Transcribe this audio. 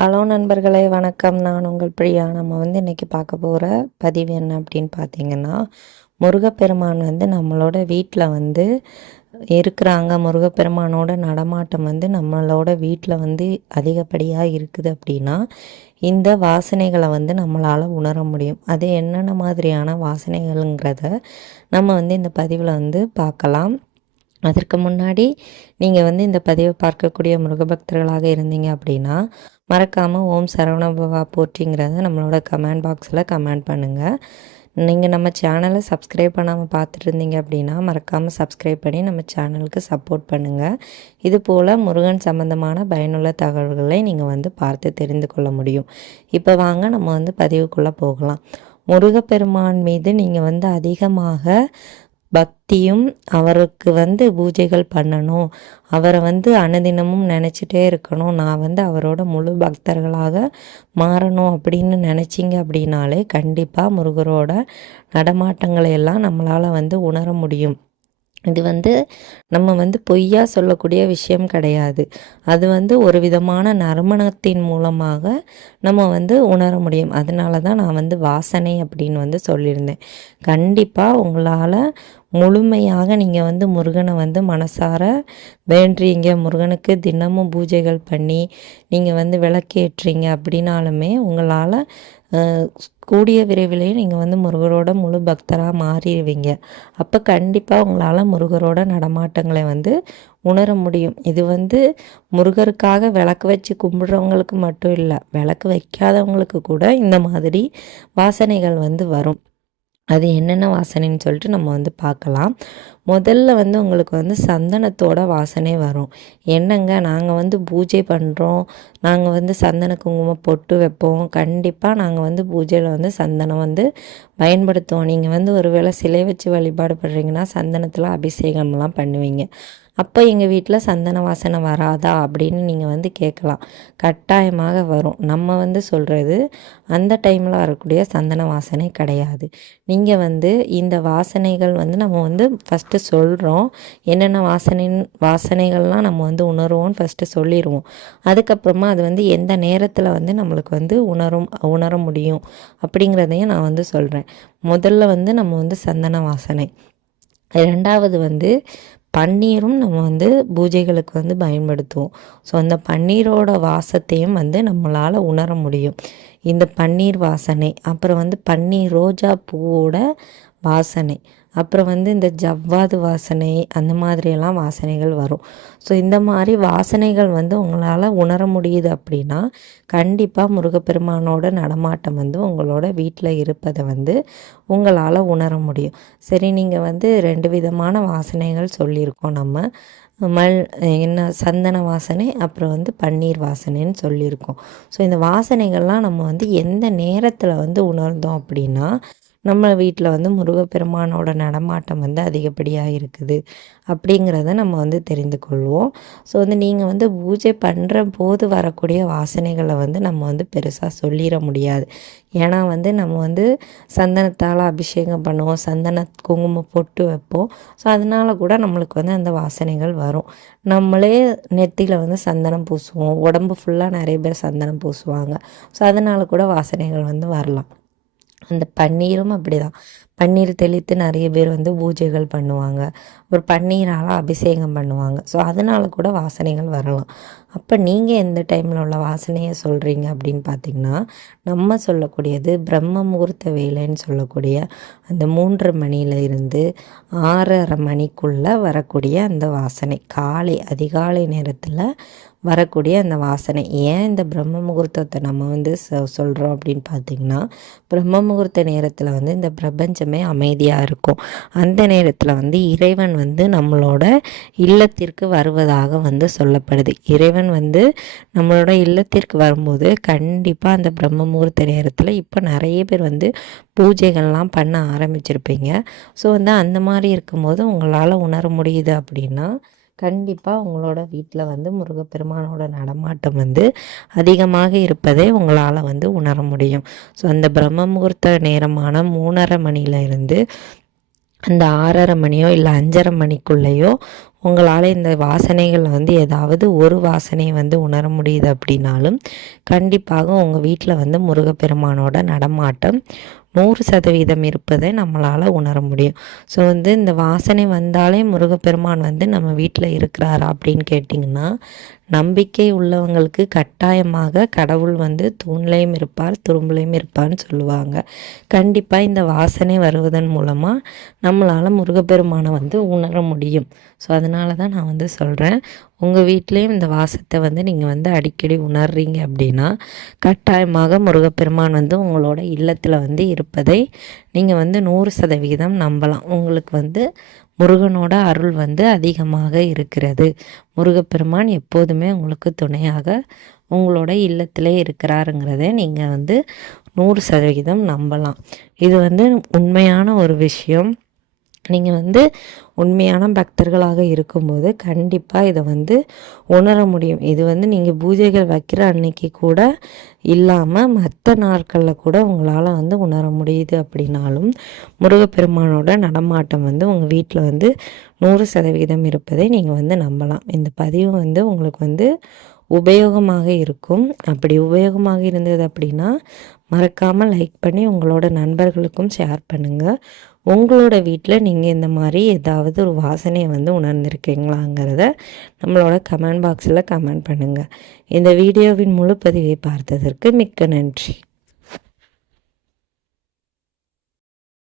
Hello நண்பர்களே வணக்கம். நான் உங்கள் பிரியா. நம்ம வந்து இன்றைக்கி பார்க்க போகிற பதிவு என்ன அப்படின்னு பார்த்தீங்கன்னா முருகப்பெருமான் வந்து நம்மளோட வீட்டில் வந்து இருக்கிறாங்க. முருகப்பெருமானோட நடமாட்டம் வந்து நம்மளோட வீட்டில் வந்து அதிகப்படியாக இருக்குது அப்படின்னா இந்த வாசனைகளை வந்து நம்மளால் உணர முடியும். அது என்னென்ன மாதிரியான வாசனைகள்ங்கிறத நம்ம வந்து இந்த பதிவில் வந்து பார்க்கலாம். அதற்கு முன்னாடி நீங்கள் வந்து இந்த பதிவை பார்க்கக்கூடிய முருகபக்தர்களாக இருந்தீங்க அப்படின்னா மறக்காமல் ஓம் சரவணபவா போற்றிங்கிறத நம்மளோட கமெண்ட் பாக்ஸில் கமெண்ட் பண்ணுங்கள் நீங்கள் நம்ம சேனலை சப்ஸ்கிரைப் பண்ணாமல் பார்த்துட்டு இருந்தீங்க அப்படின்னா மறக்காமல் சப்ஸ்கிரைப் பண்ணி நம்ம சேனலுக்கு சப்போர்ட் பண்ணுங்கள் இது போல் முருகன் சம்மந்தமான பயனுள்ள தகவல்களை நீங்கள் வந்து பார்த்து தெரிந்து கொள்ள முடியும். இப்போ வாங்க நம்ம வந்து பதிவுக்குள்ளே போகலாம். முருகப்பெருமான் மீது நீங்கள் வந்து அதிகமாக பக்தியும் அவருக்கு வந்து பூஜைகள் பண்ணணும். அவரை வந்து அனுதினமும் நினச்சிட்டே இருக்கணும். நான் வந்து அவரோட முழு பக்தர்களாக மாறணும் அப்படின்னு நினச்சிங்க அப்படின்னாலே கண்டிப்பாக முருகரோட நடமாட்டங்களை எல்லாம் நம்மளால் வந்து உணர முடியும். இது வந்து நம்ம வந்து பொய்யா சொல்லக்கூடிய விஷயம் கிடையாது. அது வந்து ஒரு விதமான நறுமணத்தின் மூலமாக நம்ம வந்து உணர முடியும். அதனால தான் நான் வந்து வாசனை அப்படின்னு வந்து சொல்லியிருந்தேன். கண்டிப்பாக உங்களால் முழுமையாக நீங்கள் வந்து முருகனை வந்து மனசார வேண்டுறீங்க முருகனுக்கு தினமும் பூஜைகள் பண்ணி நீங்கள் வந்து விளக்கேற்றீங்க அப்படின்னாலுமே உங்களால் கூடிய விரைவிலேயே நீங்கள் வந்து முருகரோட முழு பக்தராக மாறிடுவீங்க. அப்போ கண்டிப்பாக உங்களால் முருகரோட நடமாட்டங்களை வந்து உணர முடியும். இது வந்து முருகருக்காக விளக்கு வச்சு கும்பிட்றவங்களுக்கு மட்டும் இல்லை விளக்கு வைக்காதவங்களுக்கு கூட இந்த மாதிரி வாசனைகள் வந்து வரும். அது என்னென்ன வாசனைன்னு சொல்லிட்டு நம்ம வந்து பார்க்கலாம். முதல்ல வந்து உங்களுக்கு வந்து சந்தனத்தோட வாசனை வரும். என்னங்க? நாங்கள் வந்து பூஜை பண்ணுறோம் நாங்கள் வந்து சந்தன குங்குமம் பொட்டு வைப்போம். கண்டிப்பாக நாங்கள் வந்து பூஜையில் வந்து சந்தனம் வந்து பயன்படுத்துவோம். நீங்கள் வந்து ஒரு வேளை சிலை வச்சு வழிபாடு பண்ணுறீங்கன்னா சந்தனத்தில் அபிஷேகம்லாம் பண்ணுவீங்க. அப்போ எங்கள் வீட்டில் சந்தன வாசனை வராதா அப்படின்னு நீங்கள் வந்து கேட்கலாம். கட்டாயமாக வரும். நம்ம வந்து சொல்கிறது அந்த டைமில் வரக்கூடிய சந்தன வாசனை கிடையாது. நீங்கள் வந்து இந்த வாசனைகள் வந்து நம்ம வந்து ஃபஸ்ட்டு சொல்கிறோம் என்னென்ன வாசனை வாசனைகள்லாம் நம்ம வந்து உணருவோம்னு ஃபஸ்ட்டு சொல்லிடுவோம். அதுக்கப்புறமா அது வந்து எந்த நேரத்தில் வந்து நம்மளுக்கு வந்து உணரும் உணர முடியும் அப்படிங்கிறதையும் நான் வந்து சொல்கிறேன் முதல்ல வந்து நம்ம வந்து சந்தன வாசனை. ரெண்டாவது வந்து பன்னீரும் நம்ம வந்து பூஜைகளுக்கு வந்து பயன்படுத்துவோம். ஸோ அந்த பன்னீரோட வாசத்தையும் வந்து நம்மளால் உணர முடியும். இந்த பன்னீர் வாசனை அப்புறம் வந்து பன்னீர் ரோஜா பூவோட வாசனை. அப்புறம் வந்து இந்த ஜவ்வாது வாசனை அந்த மாதிரியெல்லாம் வாசனைகள் வரும். ஸோ இந்த மாதிரி வாசனைகள் வந்து உங்களால் உணர முடியுது அப்படின்னா கண்டிப்பாக முருகப்பெருமானோட நடமாட்டம் வந்து உங்களோட வீட்டில் இருப்பதை வந்து உங்களால் உணர முடியும். சரி நீங்கள் வந்து ரெண்டு விதமான வாசனைகள் சொல்லியிருக்கோம் நம்ம. மல் என்ன சந்தன வாசனை அப்புறம் வந்து பன்னீர் வாசனைன்னு சொல்லியிருக்கோம். ஸோ இந்த வாசனைகள்லாம் நம்ம வந்து எந்த நேரத்தில் வந்து உணர்ந்தோம் அப்படின்னா நம்ம வீட்டில் வந்து முருகப்பெருமானோட நடமாட்டம் வந்து அதிகப்படியாக இருக்குது. அப்படிங்கிறத நம்ம வந்து தெரிந்து கொள்வோம். ஸோ வந்து நீங்கள் வந்து பூஜை பண்ணுற போது வரக்கூடிய வாசனைகளை வந்து நம்ம வந்து பெருசாக சொல்லிட முடியாது. ஏன்னா வந்து நம்ம வந்து சந்தனத்தால் அபிஷேகம் பண்ணுவோம் சந்தன குங்குமம் பொட்டு வைப்போம். ஸோ அதனால் கூட நம்மளுக்கு வந்து அந்த வாசனைகள் வரும். நம்மளே நெத்தியில் வந்து சந்தனம் பூசுவோம். உடம்பு ஃபுல்லாக நிறைய பேர் சந்தனம் பூசுவாங்க. ஸோ அதனால் கூட வாசனைகள் வந்து வரலாம். அந்த பன்னீரும் அப்படி தான் பன்னீர் தெளித்து நிறைய பேர் வந்து பூஜைகள் பண்ணுவாங்க. ஒரு பன்னீரால் அபிஷேகம் பண்ணுவாங்க. ஸோ அதனால் கூட வாசனைகள் வரலாம். அப்போ நீங்கள் எந்த டைமில் உள்ள வாசனையை சொல்கிறீங்க அப்படின்னு பார்த்தீங்கன்னா நம்ம சொல்லக்கூடியது பிரம்ம முகூர்த்த வேலைன்னு சொல்லக்கூடிய அந்த மூன்று மணியில் இருந்து ஆறரை மணிக்குள்ளே வரக்கூடிய அந்த வாசனை. காலை அதிகாலை நேரத்தில் வரக்கூடிய அந்த வாசனை. ஏன் இந்த பிரம்ம முகூர்த்தத்தை நம்ம வந்து சொல்கிறோம் அப்படின்னு பார்த்திங்கன்னா பிரம்ம முகூர்த்த நேரத்தில் வந்து இந்த பிரபஞ்சம் அமைதியாக இருக்கும். அந்த நேரத்தில் வந்து இறைவன் வந்து நம்மளோட இல்லத்திற்கு வருவதாக வந்து சொல்லப்படுது. இறைவன் வந்து நம்மளோட இல்லத்திற்கு வரும்போது கண்டிப்பாக அந்த பிரம்ம முகூர்த்த நேரத்தில் இப்போ நிறைய பேர் வந்து பூஜைகள்லாம் பண்ண ஆரம்பிச்சிருப்பீங்க. ஸோ வந்து அந்த மாதிரி இருக்கும்போது உங்களால் உணர முடியுது அப்படின்னா கண்டிப்பாக உங்களோட வீட்டில் வந்து முருகப்பெருமானோட நடமாட்டம் வந்து அதிகமாக இருப்பதை உங்களால் வந்து உணர முடியும். ஸோ அந்த பிரம்ம முகூர்த்த நேரமான மூணரை மணியில இருந்து அந்த ஆறரை மணியோ இல்லை அஞ்சரை மணிக்குள்ளேயோ உங்களால் இந்த வாசனைகள் வந்து ஏதாவது ஒரு வாசனையை வந்து உணர முடியுது அப்படின்னாலும் கண்டிப்பாக உங்கள் வீட்டில் வந்து முருகப்பெருமானோட நடமாட்டம் நூறு சதவீதம் இருப்பதை நம்மளால் உணர முடியும். ஸோ வந்து இந்த வாசனை வந்தாலே முருகப்பெருமான் வந்து நம்ம வீட்டில் இருக்கிறாரா அப்படின்னு கேட்டிங்கன்னா நம்பிக்கை உள்ளவங்களுக்கு கட்டாயமாக கடவுள் வந்து தூண்லையும் இருப்பார் துரும்புலையும் இருப்பார்னு சொல்லுவாங்க. கண்டிப்பாக இந்த வாசனை வருவதன் மூலமாக நம்மளால் முருகப்பெருமானை வந்து உணர முடியும். ஸோ அதனால தான் நான் வந்து சொல்கிறேன் உங்கள் வீட்லேயும் இந்த வாசத்தை வந்து நீங்கள் வந்து அடிக்கடி உணர்றீங்க அப்படின்னா கட்டாயமாக முருகப்பெருமான் வந்து உங்களோட இல்லத்தில் வந்து இருப்பதை நீங்கள் வந்து நூறு சதவிகிதம் நம்பலாம். உங்களுக்கு வந்து முருகனோட அருள் வந்து அதிகமாக இருக்கிறது. முருகப்பெருமான் எப்போதுமே உங்களுக்கு துணையாக உங்களோட இல்லத்திலே இருக்கிறாருங்கிறத நீங்கள் வந்து நூறு சதவிகிதம் நம்பலாம். இது வந்து உண்மையான ஒரு விஷயம். நீங்கள் வந்து உண்மையான பக்தர்களாக இருக்கும்போது கண்டிப்பாக இதை வந்து உணர முடியும். இது வந்து நீங்கள் பூஜைகள் வைக்கிற அன்னைக்கு கூட இல்லாமல் மற்ற நாட்களில் கூட உங்களால் வந்து உணர முடியுது அப்படின்னாலும் முருகப்பெருமானோட நடமாட்டம் வந்து உங்கள் வீட்டில் வந்து நூறு சதவீதம் இருப்பதை நீங்கள் வந்து நம்பலாம். இந்த பதிவு வந்து உங்களுக்கு வந்து உபயோகமாக இருக்கும். அப்படி உபயோகமாக இருந்தது அப்படின்னா மறக்காமல் லைக் பண்ணி உங்களோட நண்பர்களுக்கும் ஷேர் பண்ணுங்கள் உங்களோட வீட்டில் நீங்கள் இந்த மாதிரி ஏதாவது ஒரு வாசனையை வந்து உணர்ந்திருக்கீங்களாங்கிறத நம்மளோட கமெண்ட் பாக்ஸில் கமெண்ட் பண்ணுங்கள் இந்த வீடியோவின் முழு பதிவை பார்த்ததற்கு மிக்க நன்றி.